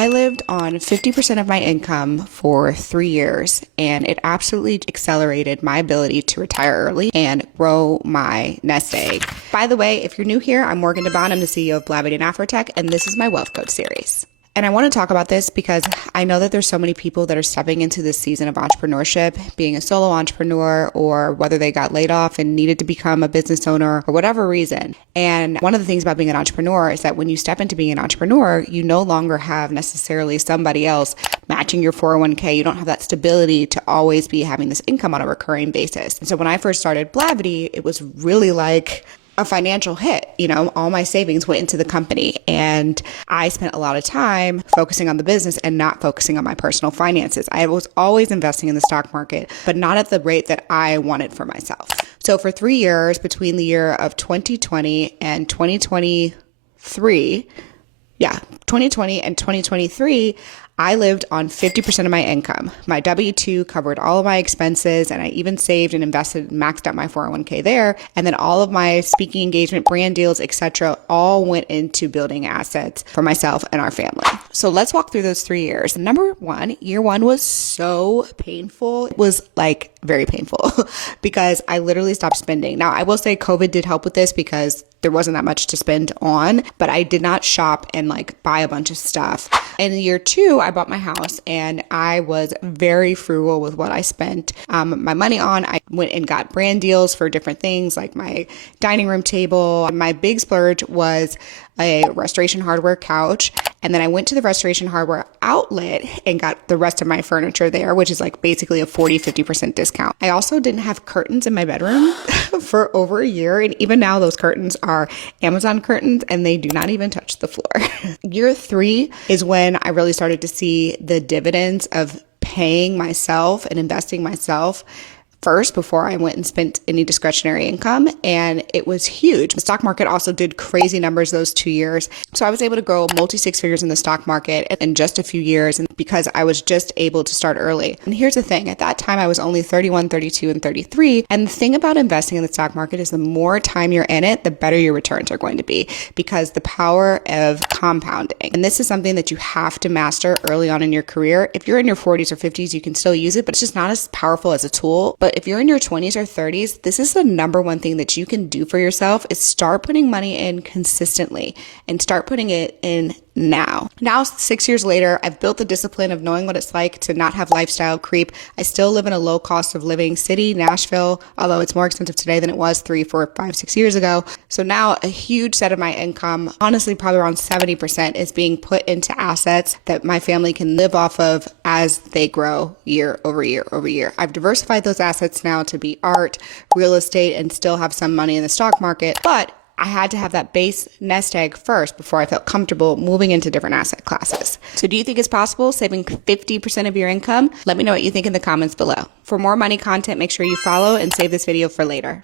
I lived on 50% of my income for 3 years, and it absolutely accelerated my ability to retire early and grow my nest egg. By the way, if you're new here, I'm Morgan DeBon. I'm the CEO of Blavity and Afrotech, and this is my Wealth Coach series. And I want to talk about this because I know that there's so many people that are stepping into this season of entrepreneurship, being a solo entrepreneur, or whether they got laid off and needed to become a business owner for whatever reason. And one of the things about being an entrepreneur is that when you step into being an entrepreneur, you no longer have necessarily somebody else matching your 401k. You don't have that stability to always be having this income on a recurring basis. And so when I first started Blavity, it was really like a financial hit. You know, all my savings went into the company, and I spent a lot of time focusing on the business and not focusing on my personal finances. I was always investing in the stock market, but not at the rate that I wanted for myself. So for 3 years, between the year of 2020 and 2023, 2020 and 2023, I lived on 50% of my income. My W-2 covered all of my expenses, and I even saved and invested and maxed out my 401k there. And then all of my speaking engagement, brand deals, etc., all went into building assets for myself and our family. So let's walk through those 3 years. Number one, year one was so painful. It was like very painful because I literally stopped spending. Now, I will say COVID did help with this because there wasn't that much to spend on, but I did not shop and like buy a bunch of stuff. In year two, I bought my house, and I was very frugal with what I spent my money on. I went and got brand deals for different things like my dining room table. My big splurge was a Restoration Hardware couch. And then I went to the Restoration Hardware outlet and got the rest of my furniture there, which is like basically a 50% discount. I also didn't have curtains in my bedroom for over a year. And even now those curtains are Amazon curtains, and they do not even touch the floor. Year three is when I really started to see the dividends of paying myself and investing myself first before I went and spent any discretionary income. And it was huge. The stock market also did crazy numbers those 2 years. So I was able to grow multi-six figures in the stock market in just a few years, and because I was just able to start early. And here's the thing. At that time, I was only 31, 32, and 33. And the thing about investing in the stock market is the more time you're in it, the better your returns are going to be, because the power of compounding. And this is something that you have to master early on in your career. If you're in your 40s or 50s, you can still use it, but it's just not as powerful as a tool. But if you're in your 20s or 30s, this is the number one thing that you can do for yourself, is start putting money in consistently and start putting it in now. Now, 6 years later, I've built the discipline of knowing what it's like to not have lifestyle creep. I still live in a low cost of living city, Nashville, although it's more expensive today than it was 3, 4, 5, 6 years ago. So now a huge set of my income, honestly, probably around 70%, is being put into assets that my family can live off of as they grow year over year over year. I've diversified those assets now to be art, real estate, and still have some money in the stock market, but I had to have that base nest egg first before I felt comfortable moving into different asset classes. So do you think it's possible saving 50% of your income? Let me know what you think in the comments below. For more money content, make sure you follow and save this video for later.